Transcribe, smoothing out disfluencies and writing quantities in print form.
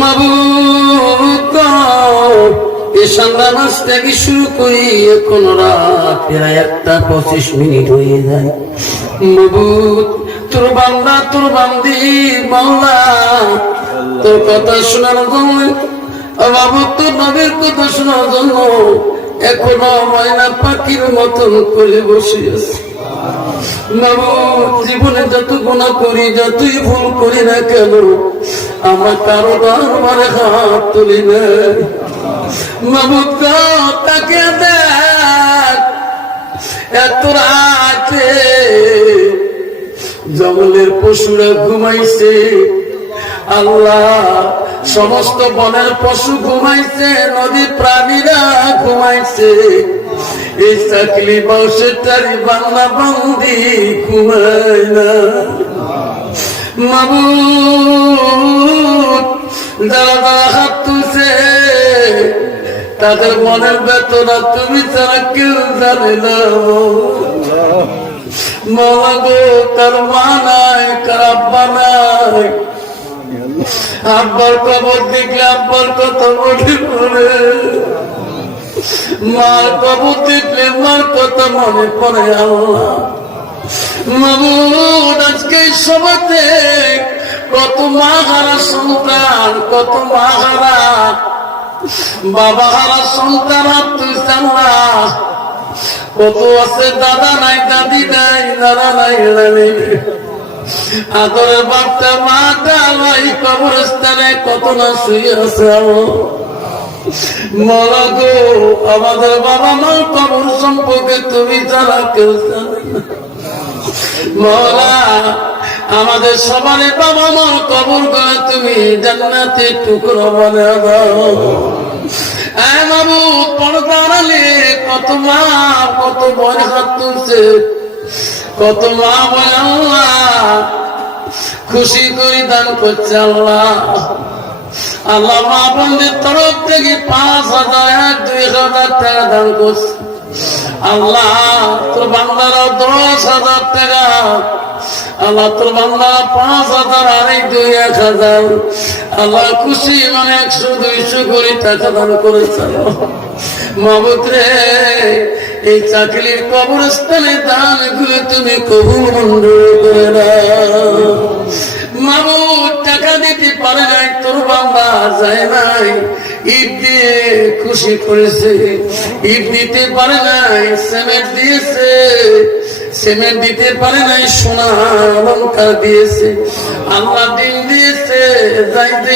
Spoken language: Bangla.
মাবুদ এশার নামাজ থেকে শুরু করি এখন রাত প্রায় 1:25 হয়ে যায়। মাবুদ তোর বান্দা তোর বান্দি মাওলা তোর কথা শোনার জন্য, মাবুদ তোর নবীর কথা শোনার জন্য এখনো ময়না পাখির মতন করে বসে আছে। মাবুদ জীবনে যত গুনাহ করি যতই ভুল করি না কেন আমরা কারো দরবারে হাত তুলি না। মাবুদ তাকে দেখ এত রাতে জঙ্গলের পশুরা ঘুমাইছে, আল্লাহ সমস্ত বনের পশু ঘুমাইছে, নদীর প্রাণীরা ঘুমাইছে, এই চাকলি বাউশেটারি বাংলা বান্দি ঘুমায় না। মাবুদ যারা যারা হাত তুলছে তাদের মনের বেতনা তুমি ছাড়া কেউ জানে না। মাওলা গো তার মা নাই, কার আব্বা নাই, আব্বার কবর দেখলে আব্বার কথা মনে পড়ে, মার কবর দেখলে মার কথা মনে পড়ে। আল্লাহ মাবুদ আজকে সবাতে কত মা হারা সন্তান, কত মা হারা বাবা হারা সন্তান, তুই জানা কত আছে দাদা নাই দাদি নাই নানা নাই নানি, আদরের বাপটা মাটা নাই কবরস্থানে কত না শুয়ে আছে। মাওলা গো আমাদের বাবা মার কবর সম্পর্কে তুমি জানা কেউ জানে না। মাওলা আমাদের সবার বাবা মার কবর করে তুমি জান্নাতের টুকরো বানিয়ে দাও। মাবুদ পর্দা আড়ালে কত মা কত বড় হাত তুলছে, কত মা বলে আল্লাহ খুশি করে দান করছে। আল্লাহ আল্লাহ মা বোনদের তরফ থেকে 5,000 2,000 টাকা দান করছে। আল্লাহ তোর বান্দারা 10,000 টাকা, আল্লাহ তোর বান্দারা 5,000 আর 2,000, আল্লাহ খুশি মানে 100-200 করে টাকা দান করেছে। মাবুদ রে এই চাকলির কবরস্থানে দান গুলো তুমি কবুল মঞ্জুর করে নাও। মাবুদ টাকা দিতে পারে নাই, তোর বান্দা যায় নাই, ঈদ দিয়ে খুশি করেছে, ঈদ দিতে পারে নাই সিমেন্ট দিয়েছে, সিমেন্ট দিতে পারে নাই সোনা অলংকার দিয়েছে, আল্লাহ দিন দিয়েছে যাইতে